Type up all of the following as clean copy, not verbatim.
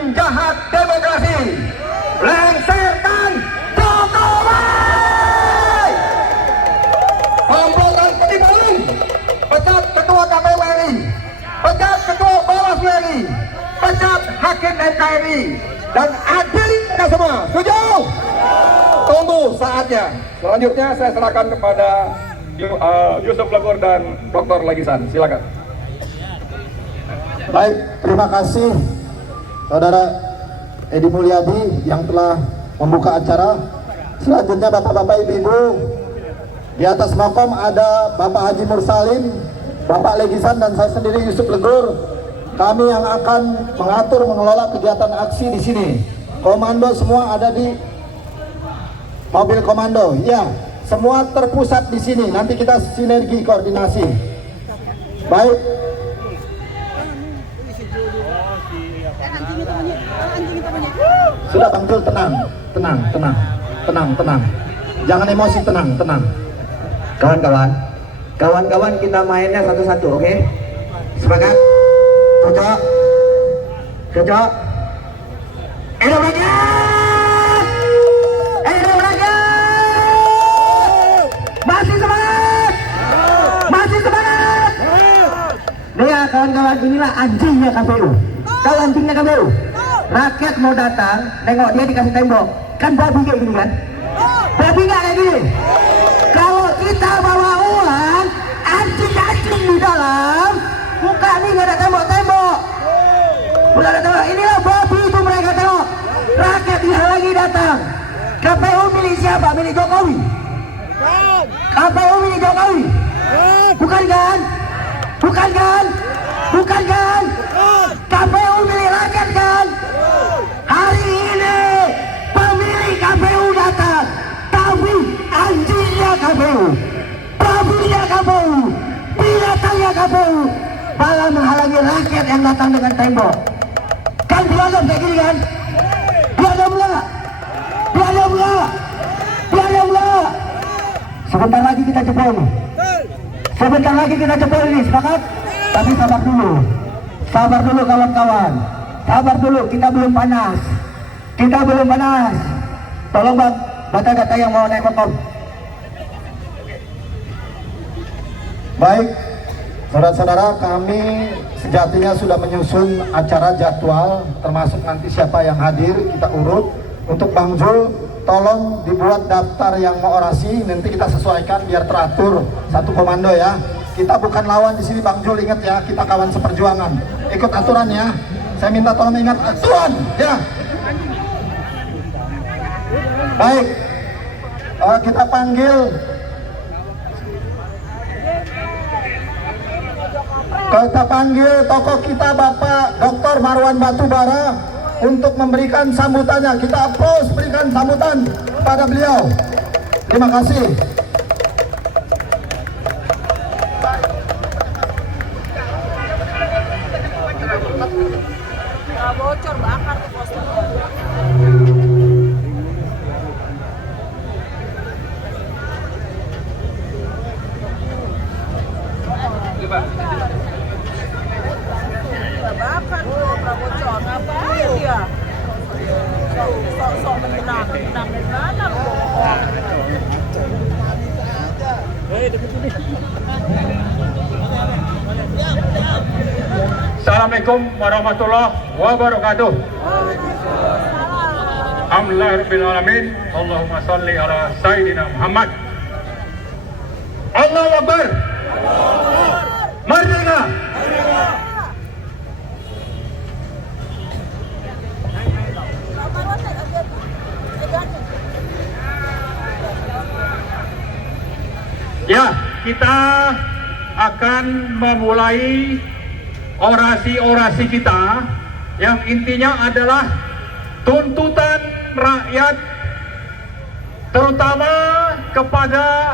penjahat demokrasi. Lengserkan Jokowi. Pemberontak penimbangan, pecat ketua KPU RI, pecat ketua Bawaslu RI, pecat hakim MK RI, dan adil kita semua. Setuju? Tunggu saatnya. Selanjutnya saya serahkan kepada Yusuf Legur dan Dr. Legisan. Silakan. Baik, terima kasih Saudara Edi Mulyadi yang telah membuka acara. Selanjutnya Bapak-Bapak, Ibu-Ibu, di atas makom ada Bapak Haji Mursalin, Bapak Legisan, dan saya sendiri Yusuf Legur. Kami yang akan mengatur mengelola kegiatan aksi di sini. Komando semua ada di mobil komando. Ya, semua terpusat di sini. Nanti kita sinergi koordinasi. Baik. Sudah Bang Jul, tenang. Jangan emosi, tenang. Kawan-kawan kita mainnya satu-satu, oke? Semangat. Cocok. Hidup rakyat! Masih semangat! Nih ya kawan-kawan, inilah anjingnya KPU. Tahu anjingnya KPU? Rakyat mau datang, nengok dia dikasih tembok. Kan babi kayak gini kan? Babi nggak kayak gini? Kalau kita bawa uang, anjing-anjing di dalam, muka nih nggak ada tembok-tembok. Udah ada tembok. Inilah babi itu mereka tengok. Rakyat dihalangi datang. KPU milik siapa? Milik Jokowi. KPU milik Jokowi. Bukan kan? KPU milik rakyat kan? Hari ini pemilik KPU datang, tapi anjingnya KPU, babinya KPU, binatangnya KPU malah menghalangi rakyat yang datang dengan tembok. Kan biadab kayak gini kan? Biadab nggak? Sebentar lagi kita jebol ini, sepakat? Tapi sabar dulu kawan-kawan. Sabar dulu, kita belum panas. Tolong Bang, data-data yang mau naik motor. Baik, saudara-saudara, kami sejatinya sudah menyusun acara jadwal, termasuk nanti siapa yang hadir, kita urut. Untuk Bang Jul, tolong dibuat daftar yang mau orasi, nanti kita sesuaikan biar teratur satu komando ya. Kita bukan lawan di sini Bang Jul, ingat ya, kita kawan seperjuangan. Ikut aturan ya. Saya minta tolong ingat aturan ya. Baik, kita panggil tokoh kita Bapak Dr. Marwan Batubara untuk memberikan sambutannya. Kita aplaus, berikan sambutan kepada beliau. Terima kasih. Bocor bakar tuh poster. Bakar tuh bocor, ngapain dia? Sok menang dari mana lu? Assalamualaikum warahmatullahi wabarakatuh. Alhamdulillahirrahmanirrahim. Allahumma salli ala Sayyidina Muhammad. Allahu Akbar. Merdeka. Ya, kita akan memulai orasi-orasi kita yang intinya adalah tuntutan rakyat, terutama kepada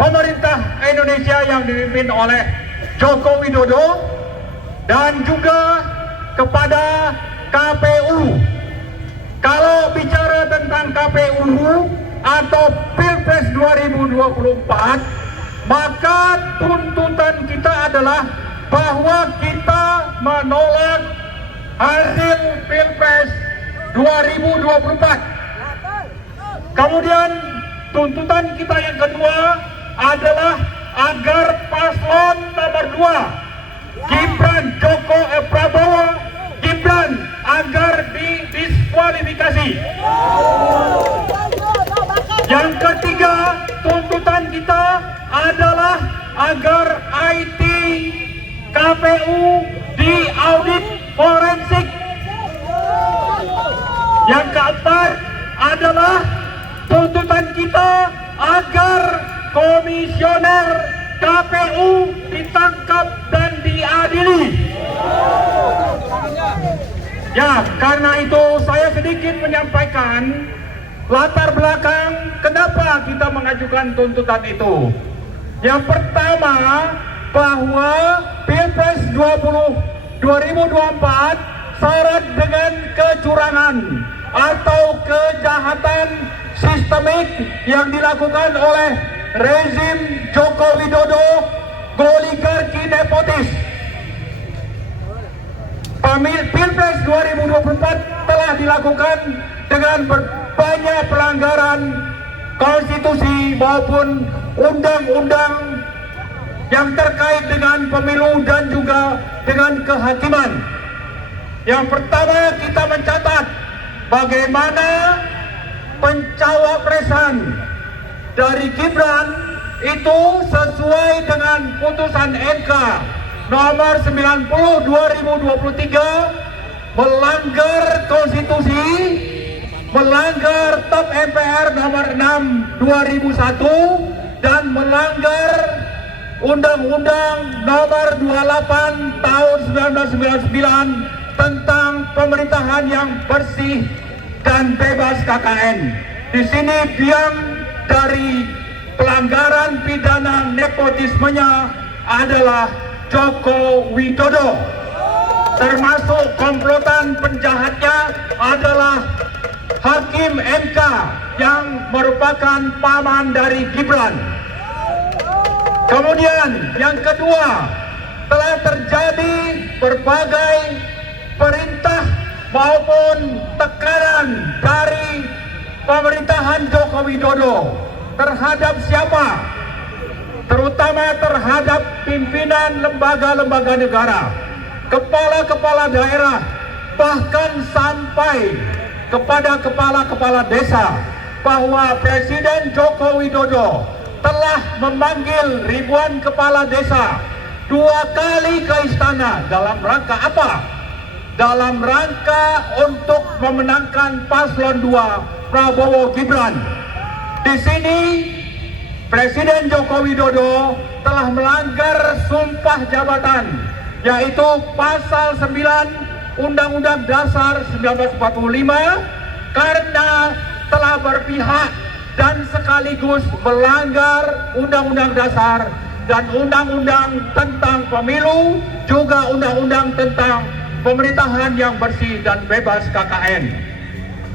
pemerintah Indonesia yang dipimpin oleh Joko Widodo dan juga kepada KPU. Kalau bicara tentang KPU atau Pilpres 2024, maka tuntutan kita adalah bahwa kita menolak hasil Pilpres 2024. Kemudian tuntutan kita yang kedua adalah agar paslon nomor 2 Gibran Prabowo Gibran agar didiskualifikasi. Yang ketiga, tuntutan kita adalah agar IT KPU diaudit forensik. Yang keempat adalah tuntutan kita agar komisioner KPU ditangkap dan diadili. Ya, karena itu saya sedikit menyampaikan latar belakang kenapa kita mengajukan tuntutan itu. Yang pertama, bahwa Pilpres 2024 syarat dengan kecurangan atau kejahatan sistemik yang dilakukan oleh rezim Joko Widodo, oligarki nepotis. Pilpres 2024 telah dilakukan dengan banyak pelanggaran konstitusi maupun undang-undang yang terkait dengan pemilu dan juga dengan kehakiman. Yang pertama, kita mencatat bagaimana pencawapresan dari Gibran itu sesuai dengan putusan MK nomor 90 2023, melanggar konstitusi, melanggar TAP MPR nomor 6 2001, dan melanggar Undang-Undang nomor 28 tahun 1999 tentang pemerintahan yang bersih dan bebas KKN. Di sini biang dari pelanggaran pidana nepotismenya adalah Joko Widodo, termasuk komplotan penjahatnya adalah Hakim MK yang merupakan paman dari Gibran. Kemudian yang kedua, telah terjadi berbagai perintah maupun tekanan dari pemerintahan Joko Widodo terhadap siapa? Terutama terhadap pimpinan lembaga-lembaga negara, kepala-kepala daerah, bahkan sampai kepada kepala-kepala desa, bahwa Presiden Joko Widodo telah memanggil ribuan kepala desa 2 kali ke istana. Dalam rangka apa? Dalam rangka untuk memenangkan paslon 2 Prabowo Gibran. Di sini Presiden Joko Widodo telah melanggar sumpah jabatan, yaitu pasal 9 Undang-Undang Dasar 1945, karena telah berpihak dan sekaligus melanggar Undang-Undang Dasar dan Undang-Undang tentang Pemilu, juga Undang-Undang tentang pemerintahan yang bersih dan bebas KKN.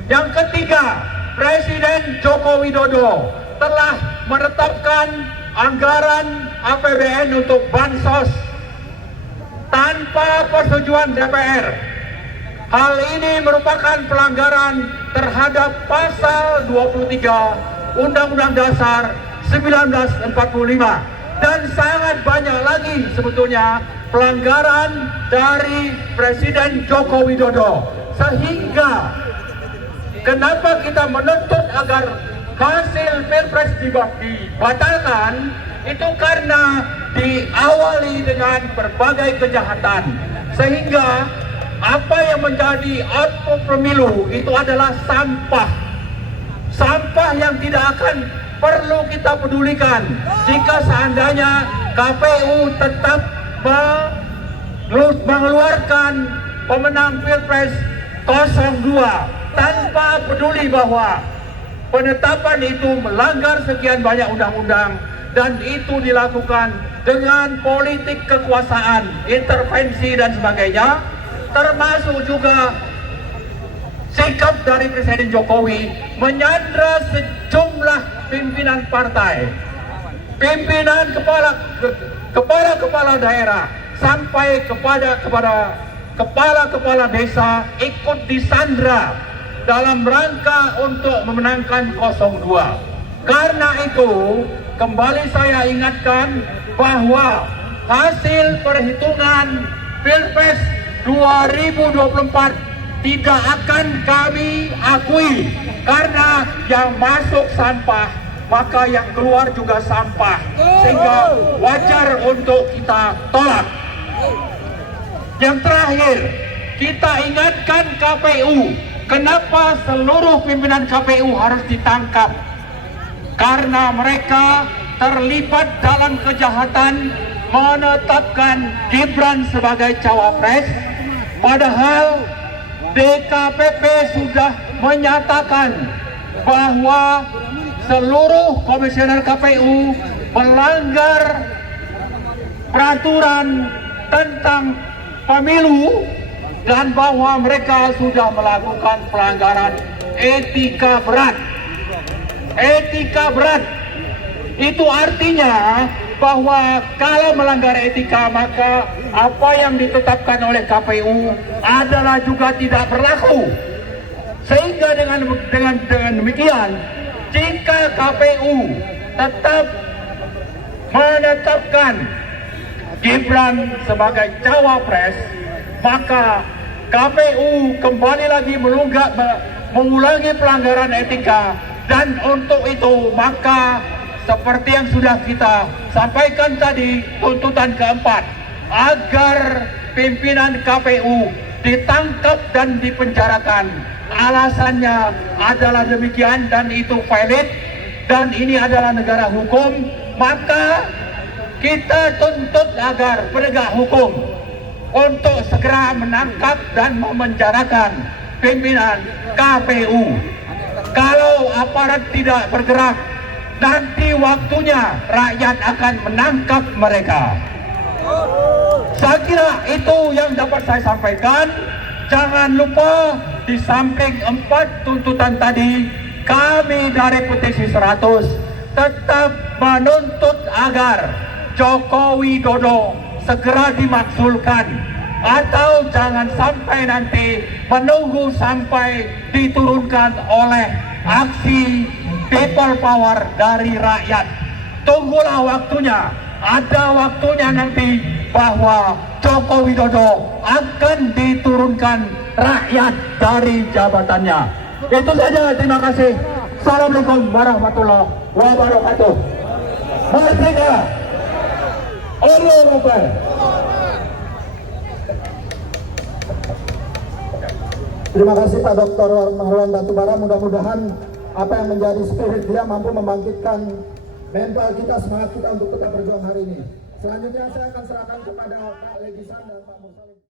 Yang ketiga, Presiden Joko Widodo telah menetapkan anggaran APBN untuk bansos tanpa persetujuan DPR. Hal ini merupakan pelanggaran terhadap pasal 23 Undang-Undang Dasar 1945, dan sangat banyak lagi sebetulnya pelanggaran dari Presiden Joko Widodo. Sehingga kenapa kita menuntut agar hasil Pilpres dibatalkan, itu karena diawali dengan berbagai kejahatan, sehingga apa yang menjadi output pemilu itu adalah sampah yang tidak akan perlu kita pedulikan jika seandainya KPU tetap mengeluarkan pemenang Pilpres 02 tanpa peduli bahwa penetapan itu melanggar sekian banyak undang-undang, dan itu dilakukan dengan politik kekuasaan, intervensi dan sebagainya, termasuk juga sikap dari Presiden Jokowi menyandra sejumlah pimpinan partai, kepala daerah, sampai kepada kepala-kepala desa ikut disandra dalam rangka untuk memenangkan 02. Karena itu, kembali saya ingatkan bahwa hasil perhitungan Pilpres 2024 tidak akan kami akui, karena yang masuk sampah maka yang keluar juga sampah, sehingga wajar untuk kita tolak. Yang terakhir, kita ingatkan KPU, kenapa seluruh pimpinan KPU harus ditangkap? Karena mereka terlibat dalam kejahatan menetapkan Gibran sebagai cawapres, padahal DKPP sudah menyatakan bahwa seluruh komisioner KPU melanggar peraturan tentang pemilu dan bahwa mereka sudah melakukan pelanggaran etika berat. Etika berat itu artinya bahwa kalau melanggar etika maka apa yang ditetapkan oleh KPU adalah juga tidak berlaku. Sehingga dengan demikian, jika KPU tetap menetapkan Gibran sebagai cawapres, maka KPU kembali lagi mengulangi pelanggaran etika, dan untuk itu maka seperti yang sudah kita sampaikan tadi, tuntutan keempat agar pimpinan KPU ditangkap dan dipenjarakan. Alasannya adalah demikian dan itu valid, dan ini adalah negara hukum, maka kita tuntut agar penegak hukum untuk segera menangkap dan memenjarakan pimpinan KPU. Kalau aparat tidak bergerak, nanti waktunya rakyat akan menangkap mereka. Saya kira itu yang dapat saya sampaikan. Jangan lupa, di samping 4 tuntutan tadi, kami dari Petisi 100 tetap menuntut agar Joko Widodo segera dimakzulkan, atau jangan sampai nanti menunggu sampai diturunkan oleh aksi people power dari rakyat. Tunggulah waktunya, ada waktunya nanti bahwa Joko Widodo akan diturunkan rakyat dari jabatannya. Itu saja, terima kasih. Assalamualaikum warahmatullahi wabarakatuh. Merdeka! Allahu Akbar. Terima kasih Pak Dr. Marwan Batubara. Mudah-mudahan apa yang menjadi spirit dia mampu membangkitkan mental kita, semangat kita untuk tetap berjuang hari ini. Selanjutnya saya akan serahkan kepada Pak Legisan dan Pak Musalim.